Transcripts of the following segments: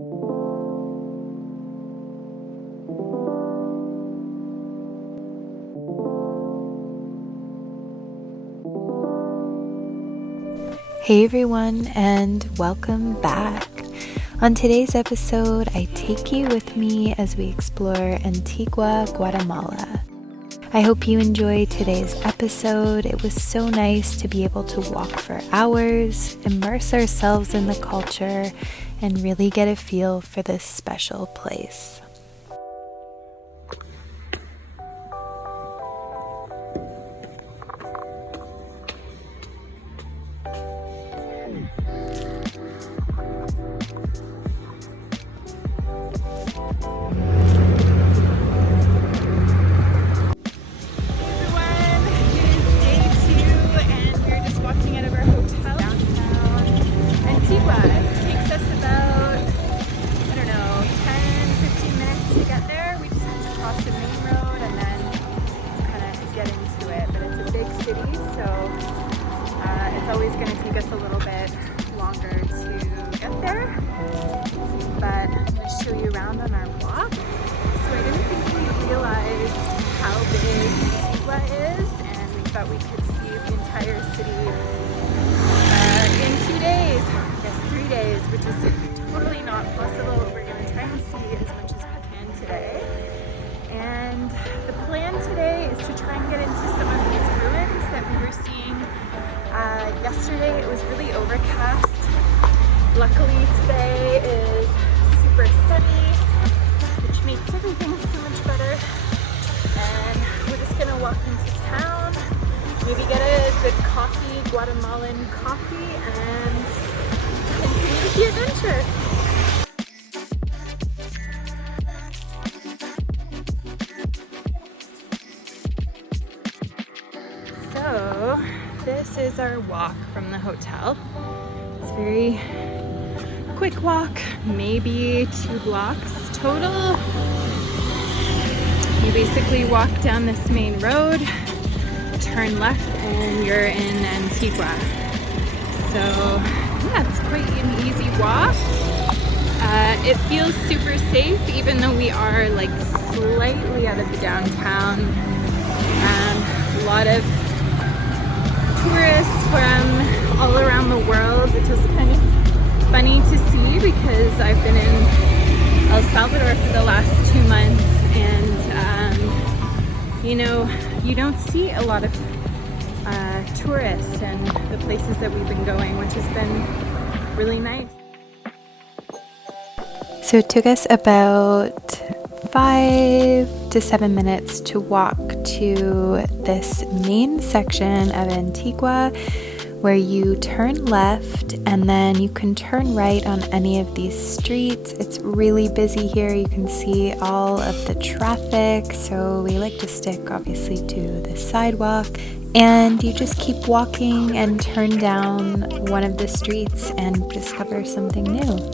Hey everyone, and welcome back. On today's episode, I take you with me as we explore Antigua, Guatemala. I hope you enjoy today's episode. It was so nice to be able to walk for hours, immerse ourselves in the culture, and really get a feel for this special place. Always going to take us a little bit longer to get there, but I'm going to show you around on our walk. So I didn't think we realized how big Antigua is, and we thought we could see the entire city in 2 days, I guess 3 days, which is totally not possible. We're going to try and see as much as we can today, and the plan today is to try and get into some of these ruins that we were seeing. Yesterday it was really overcast. Luckily today is super sunny, which makes everything so much better. And we're just gonna walk into town, maybe get a good coffee, Guatemalan coffee, and continue the adventure. So this is our walk from the hotel. It's a very quick walk, maybe 2 blocks total. You basically walk down this main road, turn left, and you're in Antigua. So yeah, it's quite an easy walk. It feels super safe, even though we are like slightly out of the downtown. A lot of tourists from all around the world, which is kind of funny to see because I've been in El Salvador for the last 2 months, and you don't see a lot of tourists in the places that we've been going, which has been really nice. So it took us about 5 to 7 minutes to walk to this main section of Antigua where you turn left and then you can turn right on any of these streets. It's really busy here. You can see all of the traffic, so we like to stick obviously to the sidewalk, and you just keep walking and turn down one of the streets and discover something new.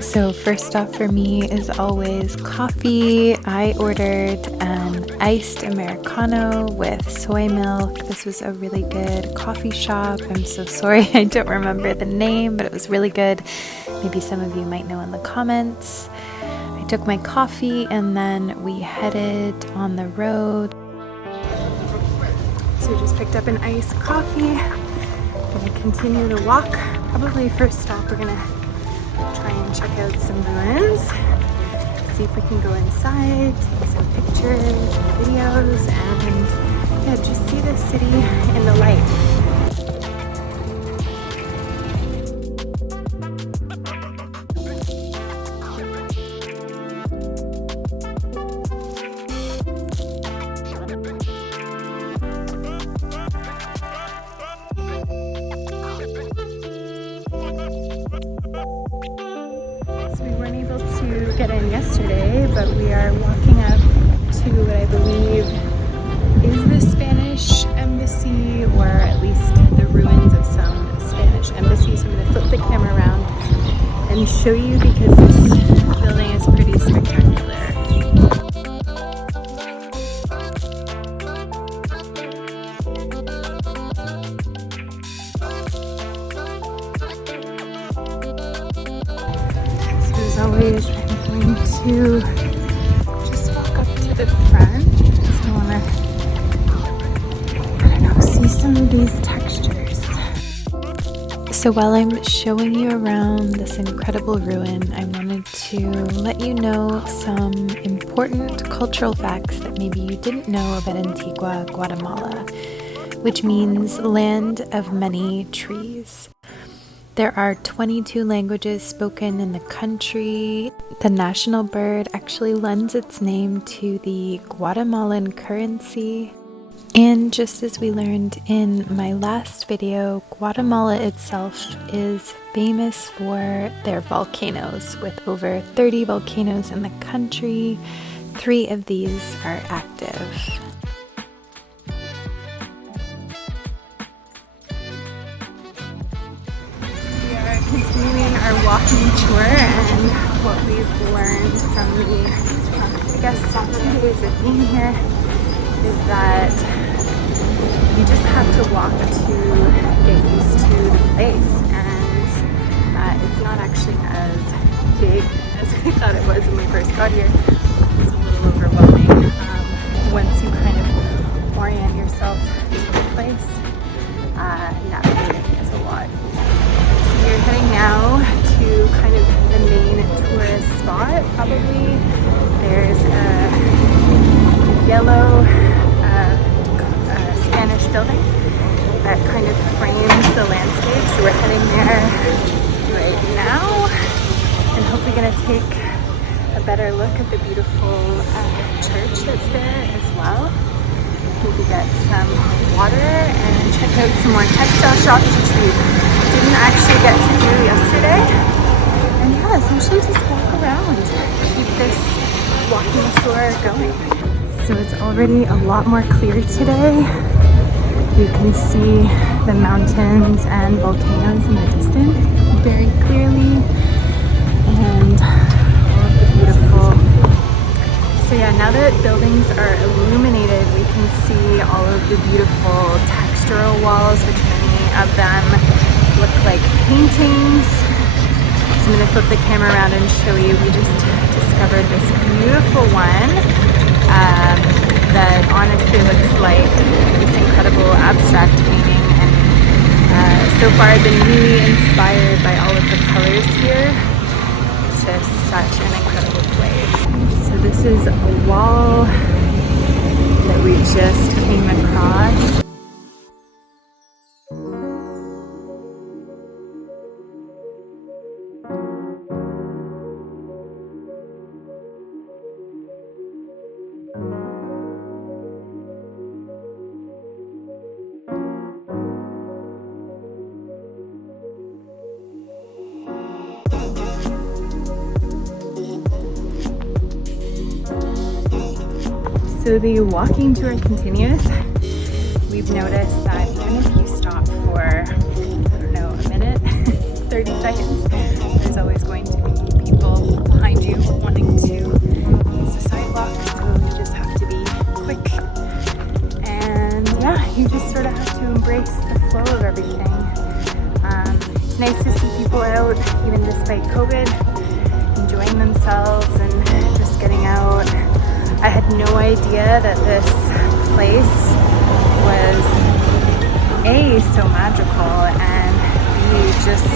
So first stop for me is always coffee. I ordered an iced Americano with soy milk. This was a really good coffee shop. I'm so sorry I don't remember the name, but it was really good. Maybe some of you might know in the comments. I took my coffee and then we headed on the road. So we just picked up an iced coffee. Gonna continue the walk. Probably first stop we're gonna try and check out some ruins, see if we can go inside, take some pictures and videos, and yeah, just see the city in the light. Get in yesterday, but we are walking up to what I believe is the Spanish embassy, or at least the ruins of some Spanish embassy. So I'm going to flip the camera around and show you, because this building is pretty spectacular. as always, I'm going to just walk up to the front. So I want to, see some of these textures. So while I'm showing you around this incredible ruin, I wanted to let you know some important cultural facts that maybe you didn't know about Antigua, Guatemala, which means land of many trees. There are 22 languages spoken in the country. The national bird actually lends its name to the Guatemalan currency. And just as we learned in my last video, Guatemala itself is famous for their volcanoes, with over 30 volcanoes in the country. 3 of these are active. Continuing our walking tour, and what we've learned from the, I guess, 7 days of being here is that you just have to walk to get used to the place, and it's not actually as big as we thought it was when we first got here. It's a little overwhelming once you kind of orient yourself to the place. Navigating is a lot. We're heading now to kind of the main tourist spot, probably. There's a yellow Spanish building that kind of frames the landscape. So we're heading there right now and hopefully going to take a better look at the beautiful church that's there as well. Maybe get some water and check out some more textile shops, which we didn't actually get to do yesterday. And yeah, essentially just walk around, keep this walking tour going. So it's already a lot more clear today. You can see the mountains and volcanoes in the distance very clearly, and all of the beautiful. So yeah, now that buildings are illuminated, we can see all of the beautiful textural walls, which many of them look like paintings. So I'm going to flip the camera around and show you. We just discovered this beautiful one that honestly looks like this incredible abstract painting. And so far I've been really inspired by all of the colors here. It's just such an incredible place. So this is a wall that we just came across. So the walking tour continues. We've noticed that even if you stop for, I don't know, a minute, 30 seconds, there's always going to be people behind you wanting to use the sidewalk. So you just have to be quick. And yeah, you just sort of have to embrace the flow of everything. It's nice to see people out, even despite COVID, enjoying themselves and just getting out. I had no idea that this place was A, so magical, and B, just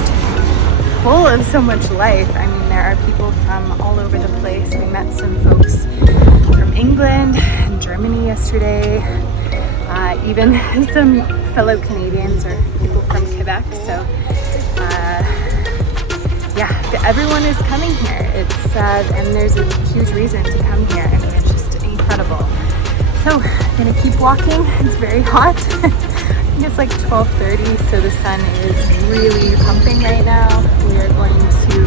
full of so much life. I mean, there are people from all over the place. We met some folks from England and Germany yesterday, even some fellow Canadians or people from Quebec. So yeah, everyone is coming here. It's and there's a huge reason to come here. I mean, it's just incredible. So I'm gonna keep walking. It's very hot. I think it's like 12:30, so the sun is really pumping right now. We are going to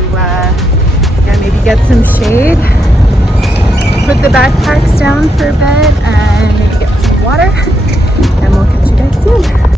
maybe get some shade, put the backpacks down for a bit, and maybe get some water, and we'll catch you guys soon.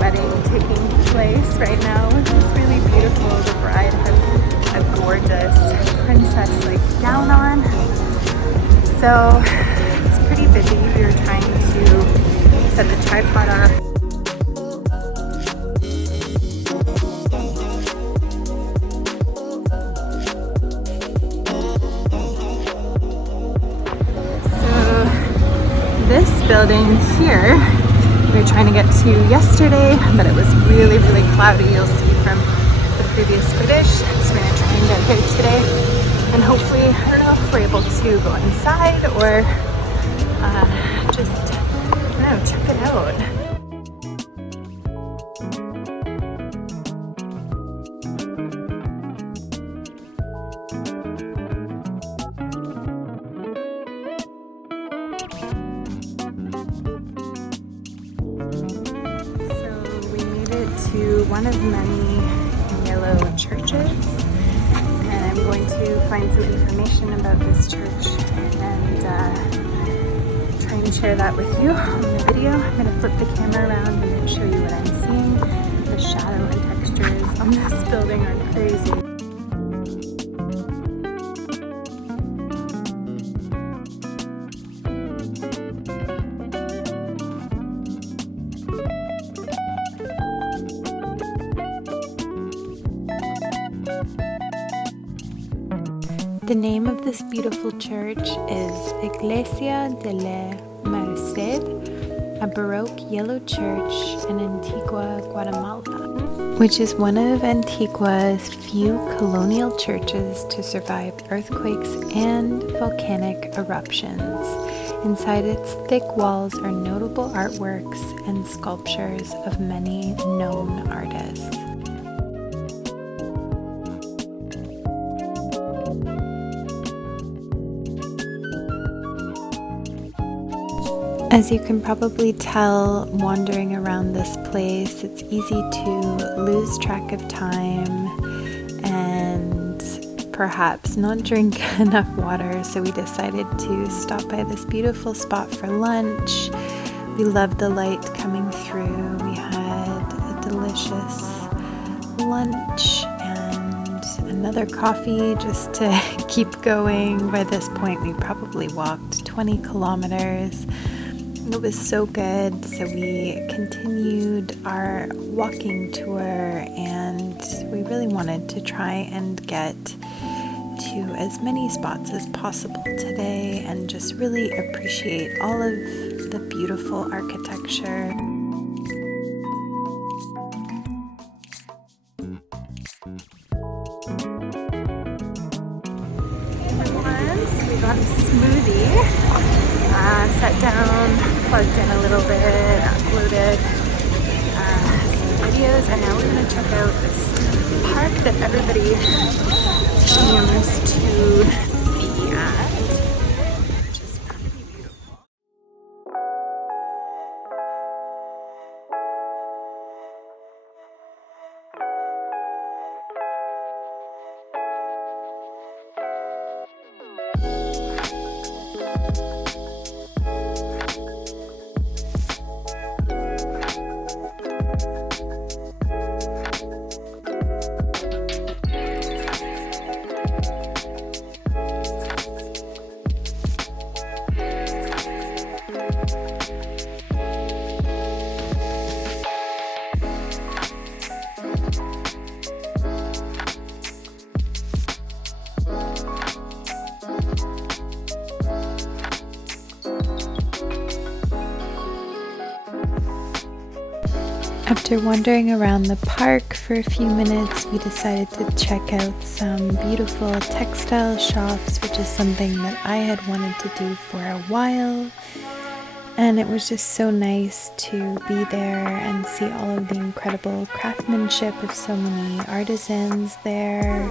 wedding taking place right now, which is really beautiful. The bride had a gorgeous princess-like gown on. So it's pretty busy. We were trying to set the tripod up. This building here, we were trying to get to yesterday, but it was really, really cloudy. You'll see from the previous footage. So we're gonna try and get here today. And hopefully, I don't know if we're able to go inside or just, I don't know, check it out. To one of many yellow churches, and I'm going to find some information about this church and try and share that with you on the video. I'm going to flip the camera around and show you what I'm seeing. The shadow and textures on this building are crazy. The name of this beautiful church is Iglesia de la Merced, a Baroque yellow church in Antigua, Guatemala, which is one of Antigua's few colonial churches to survive earthquakes and volcanic eruptions. Inside its thick walls are notable artworks and sculptures of many known artists. As you can probably tell, wandering around this place, it's easy to lose track of time and perhaps not drink enough water, so we decided to stop by this beautiful spot for lunch. We loved the light coming through. We had a delicious lunch and another coffee just to keep going. By this point, we probably walked 20 kilometers. It was so good, so we continued our walking tour, and we really wanted to try and get to as many spots as possible today and just really appreciate all of the beautiful architecture. We got a smoothie. Sat down, plugged in a little bit, uploaded some videos, and now we're going to check out this park that everybody seems to be at, which is pretty beautiful. After wandering around the park for a few minutes, we decided to check out some beautiful textile shops, which is something that I had wanted to do for a while. And it was just so nice to be there and see all of the incredible craftsmanship of so many artisans there.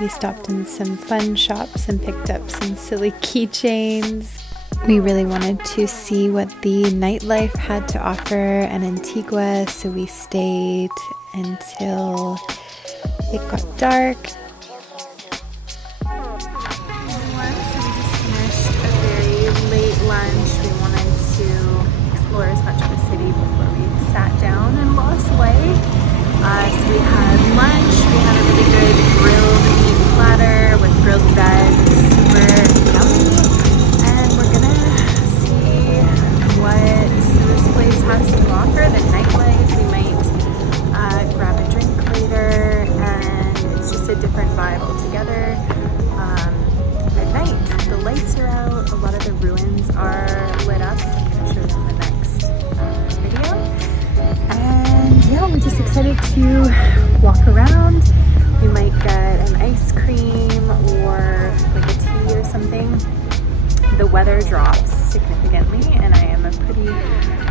We stopped in some fun shops and picked up some silly keychains. We really wanted to see what the nightlife had to offer in Antigua, so we stayed until it got dark. So we just finished a very late lunch. We wanted to explore as much of the city before we sat down and lost walker, the nightlife. We might grab a drink later, and it's just a different vibe altogether. At night, the lights are out, a lot of the ruins are lit up. I'm going to show you in the next video. And yeah, we're just excited to walk around. We might get an ice cream or like a tea or something. The weather drops significantly, and I am a pretty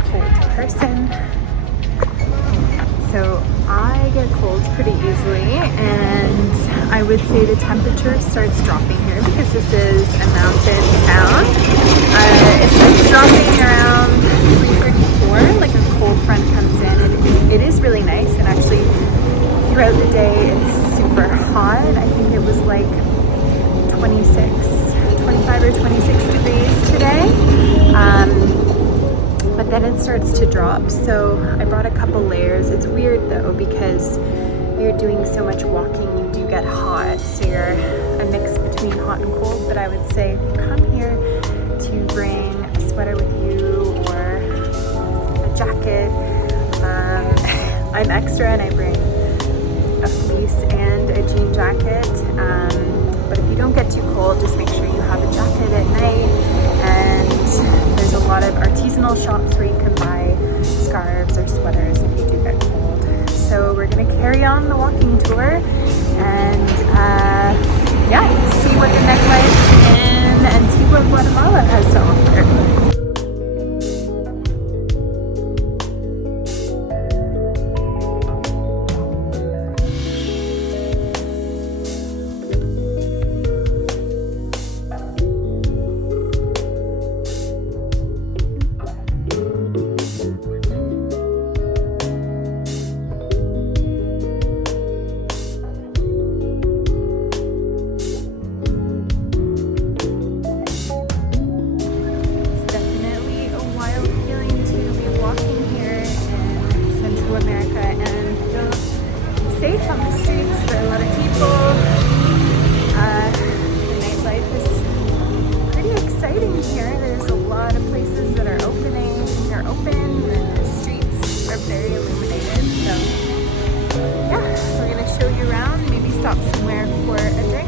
cold person, so I get cold pretty easily, and I would say the temperature starts dropping here because this is a mountain town. It starts dropping around 3:34, like a cold front comes in, and it is really nice, and actually throughout the day it's super hot. I think it was like 25 or 26 degrees today, but then it starts to drop, so I brought a couple layers. It's weird though because you're doing so much walking, you do get hot, so you're a mix between hot and cold. But I would say if you come here to bring a sweater with you or a jacket, I'm extra and I bring a fleece and a jean jacket. But if you don't get too cold, just make sure you have a jacket at night. And there's a lot of artisanal shops where you can buy scarves or sweaters if you do get cold. So we're gonna carry on the walking tour and see what the nightlife in Antigua, Guatemala has to offer. Safe on the streets. There are a lot of people. The nightlife is pretty exciting here. There's a lot of places that are open, and the streets are very illuminated. So yeah, we're gonna show you around, maybe stop somewhere for a drink.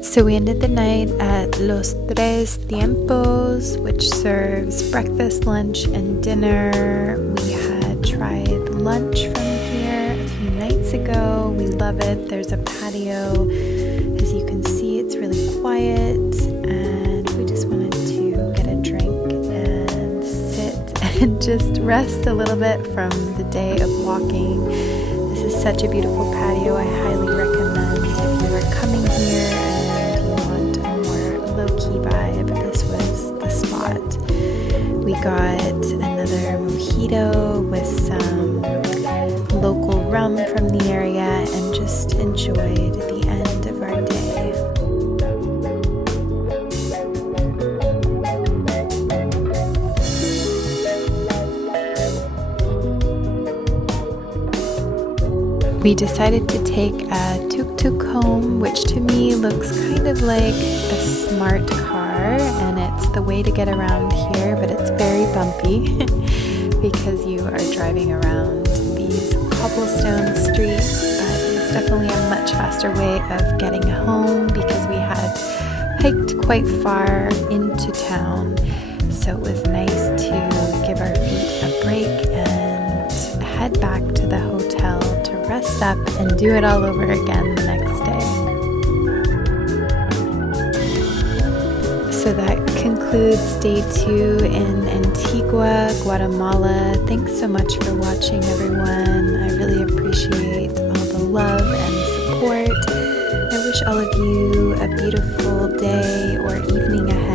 So we ended the night at Los Tres Tiempos, which serves breakfast, lunch, and dinner. We had tried lunch from here a few nights ago. We love it. There's a patio. As you can see, it's really quiet, and we just wanted to get a drink and sit and just rest a little bit from the day of walking. This is such a beautiful patio. I highly recommend if you are coming here and you want a more low-key vibe, this was the spot. We got another mojito with some local rum from the area and just enjoyed the end of our day. We decided to take a tuk-tuk home, which to me looks kind of like a smart car, and it's the way to get around here, but it's very bumpy because you are driving around these cobblestone streets, but it's definitely a much faster way of getting home because we had hiked quite far into town, so it was nice to give our feet a break and head back to the hotel to rest up and do it all over again the next day. So that concludes day 2 in Antigua, Guatemala. Thanks so much for watching, everyone. I really appreciate all the love and support. I wish all of you a beautiful day or evening ahead.